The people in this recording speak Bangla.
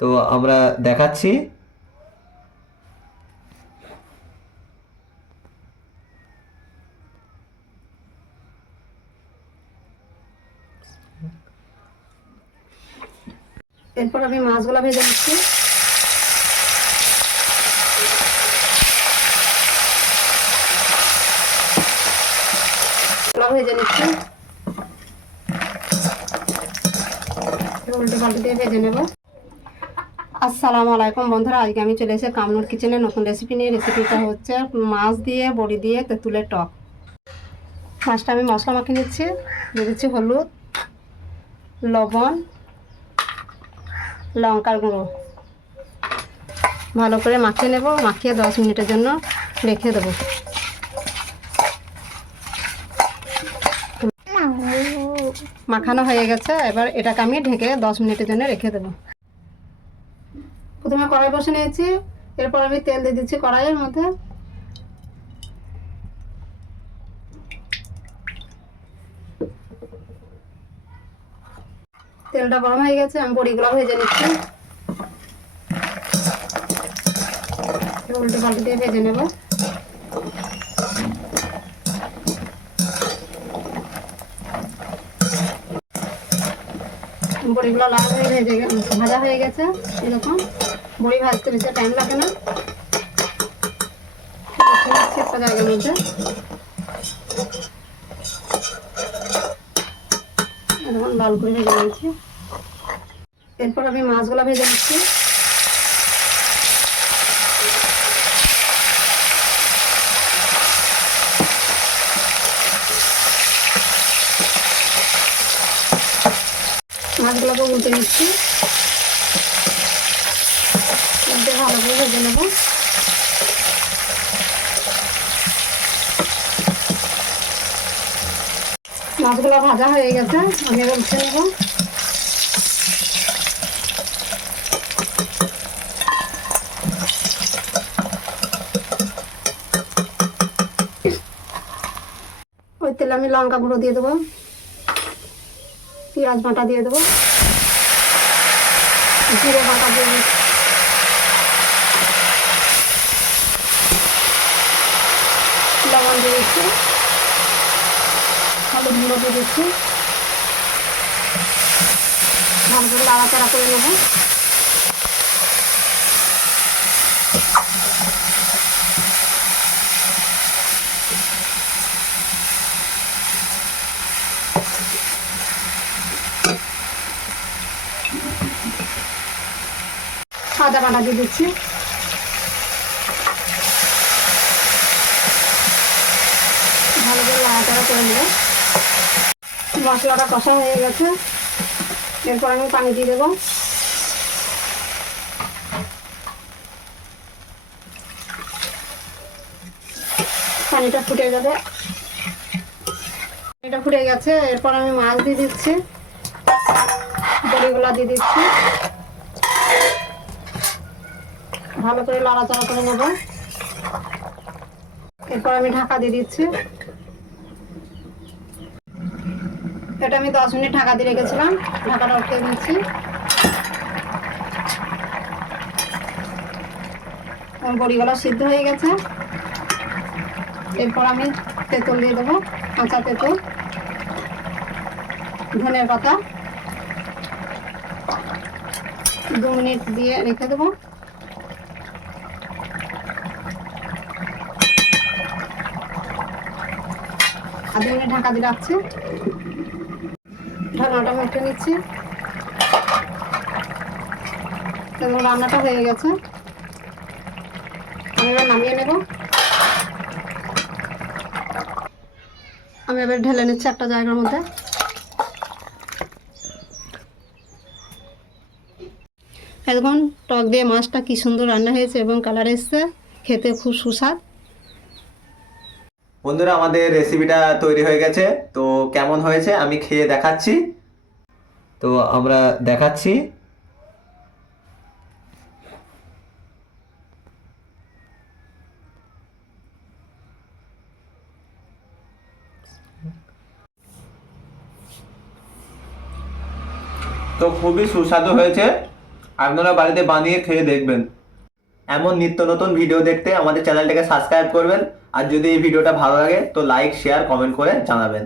তো আমরা দেখাচ্ছি। এরপর আমি মাছগুলো ভেজে নিচ্ছি। ভেজে নিচ্ছি। উল্টে পাল্টে দিয়ে ভেজে নেব। আসসালামু আলাইকুম বন্ধুরা, আজকে আমি চলে এসে কামনুর কিচেনে নতুন রেসিপি নিয়ে। রেসিপিটা হচ্ছে মাছ দিয়ে, বড়ি দিয়ে তেঁতুলের টক। মাছটা আমি মশলা মাখিয়ে নিচ্ছি। দিয়ে দিচ্ছি হলুদ, লবণ, লঙ্কার গুঁড়ো। ভালো করে মাখিয়ে নেব। মাখিয়ে দশ মিনিটের জন্য রেখে দেবো। মাখানো হয়ে গেছে। এবার এটাকে আমি ঢেকে দশ মিনিটের জন্য রেখে দেবো। প্রথমে কড়াই বসে নিয়েছি, এরপর আমি তেল দিয়ে দিচ্ছি কড়াইয়ের মধ্যে। তেলটা গরম হয়ে গেছে, আমি বড়িগুলো ভেজে নিচ্ছি। উল্টে পাল্টে দিয়ে ভেজে নেব। বড়িগুলো লাল হয়ে ভেজে গে- ভাজা হয়ে গেছে, এরকম। বড়ি ভাজতে বেশি টাইম লাগে না। একটা জায়গার মধ্যে। এরকম লাল করে ভেজে নিয়েছি। এরপর আমি মাছগুলো ভেজে নিচ্ছি। মাছগুলোকে উল্টে নিচ্ছি উল্টে ভালো ভেজে নেব। মাছগুলো ভাজা হয়ে গেছে, আমি এবার উঠে নেব। ওই তেলে আমি লঙ্কা গুঁড়ো দিয়ে দেবো, পেঁয়াজ বাটা দিয়ে দেবো। জিরে বাটা দিয়ে হলুদ গুঁড়ো দিয়ে করে নেব। আদা বাটা দিয়ে দিচ্ছি ভালো মশলাটা কষা হয়ে গেছে। এরপর আমি পানি দিয়ে দেবো। পানিটা ফুটে যাবে। এটা ফুটে গেছে। এরপর আমি মাছ দিয়ে দিচ্ছি। বড়িগুলা দিয়ে দিচ্ছি। ভালো করে লাড়াচাড়া করে নেব। এরপর আমি ঢাকা দিয়ে দিচ্ছি। এটা আমি দশ মিনিট ঢাকা দিয়ে রেখেছিলাম। ঢাকাটা উঠে দিচ্ছি বড়িগুলো সিদ্ধ হয়ে গেছে। এরপর আমি তেঁতুল দিয়ে দেবো, কাঁচা তেঁতুল, ধনের পাতা। দু মিনিট দিয়ে রেখে দেবো। আধ মিনিট ঢাকা দিয়ে রাখছি। ঢাকনাটা মেখে নিচ্ছি। এবং রান্নাটা হয়ে গেছে। আমি এবার নামিয়ে নেব। আমি এবার ঢেলে নিচ্ছি একটা জায়গার মধ্যে। এখন টক দিয়ে মাছটা কি সুন্দর রান্না হয়েছে এবং কালার এসছে। খেতে খুব সুস্বাদ। বন্ধুরা, আমাদের রেসিপিটা তৈরি হয়ে গেছে। তো কেমন হয়েছে আমি খেয়ে দেখাচ্ছি। তো আমরা দেখাচ্ছি। তো খুবই সুস্বাদু হয়েছে। আপনারা বাড়িতে বানিয়ে খেয়ে দেখবেন। এমন নিত্য নতুন ভিডিও দেখতে আমাদের চ্যানেলটাকে সাবস্ক্রাইব করবেন। আর যদি এই ভিডিওটা ভালো লাগে, তো লাইক শেয়ার কমেন্ট করে জানাবেন।